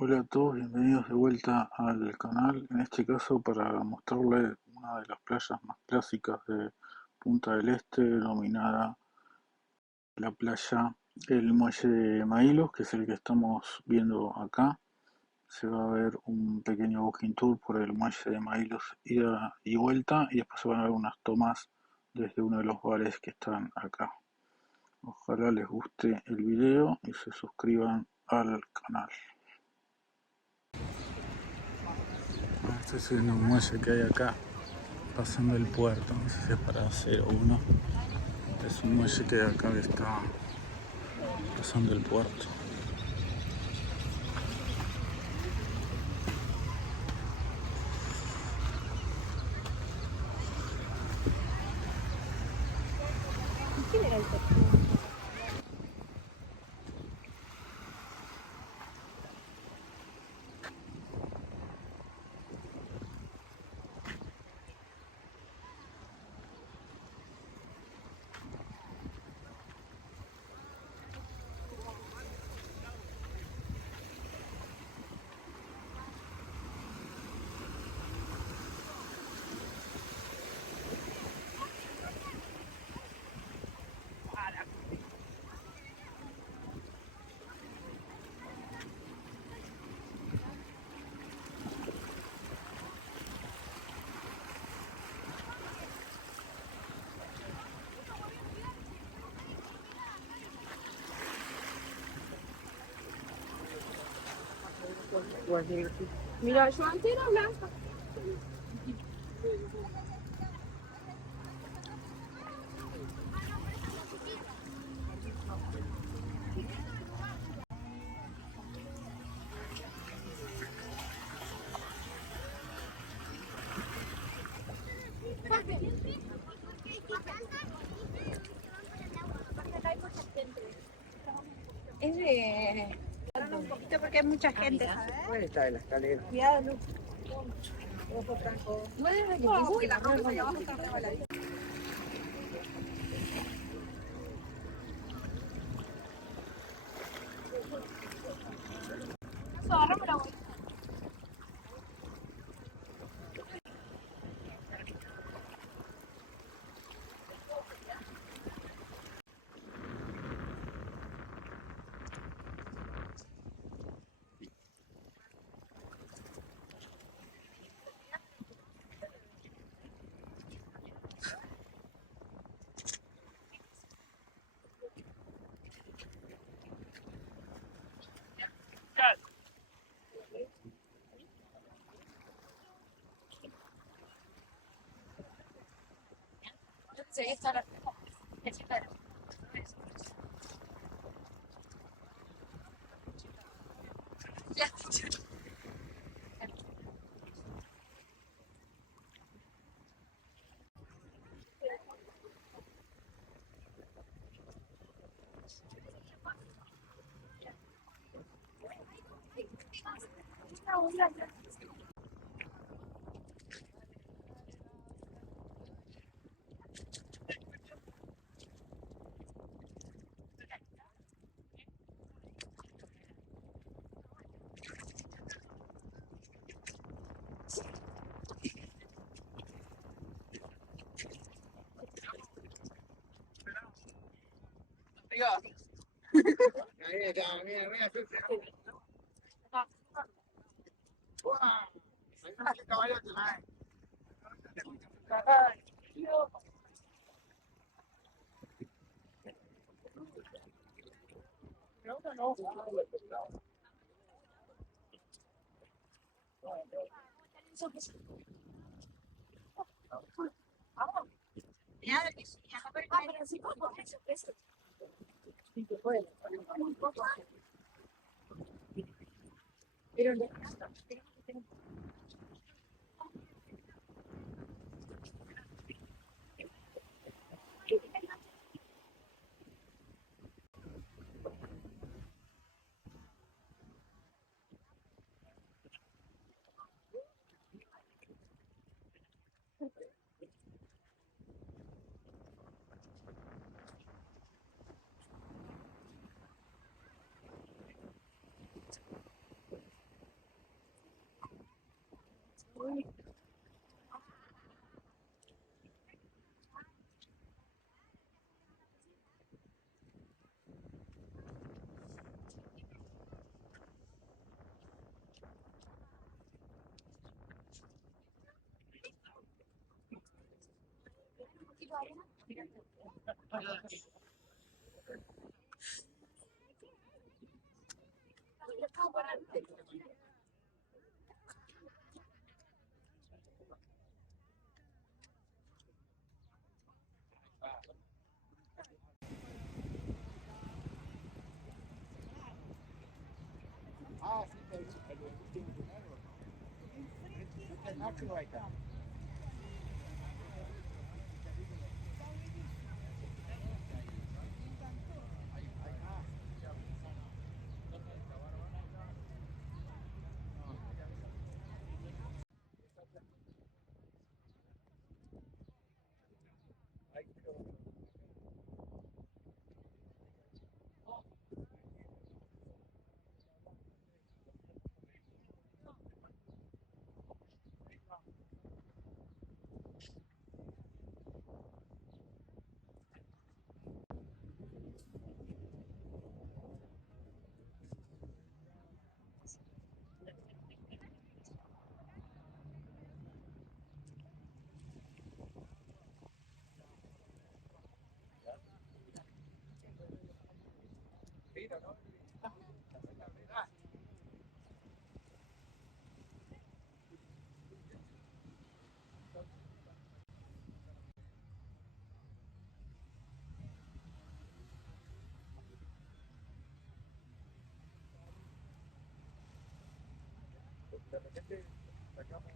Hola a todos, bienvenidos de vuelta al canal. En este caso para mostrarles una de las playas más clásicas de Punta del Este, denominada la playa El Muelle de Mahilos, que es el que estamos viendo acá. Se va a ver un pequeño walking tour por el Muelle de Mahilos ida y vuelta, y después se van a ver unas tomas desde uno de los bares que están acá. Ojalá les guste el video y se suscriban al canal. Este es el muelle que hay acá, pasando el puerto. No sé si es para hacer uno. Es un muelle que acá está pasando el puerto. Mira, yo antes era blanca. Es de... Un poquito porque hay mucha gente, ¿sabes? Bueno, está en la escalera. Cuidado, Lu. Ojo franco. No es de que la ropa y abajo está rebaladita. Eso, agarrame la bolsa. Sí, está la... Ahí está, mira, mira. Ahí está el caballo que va. Ah, sí, el último dinero. Este es Nacho ahí está. De repente sacamos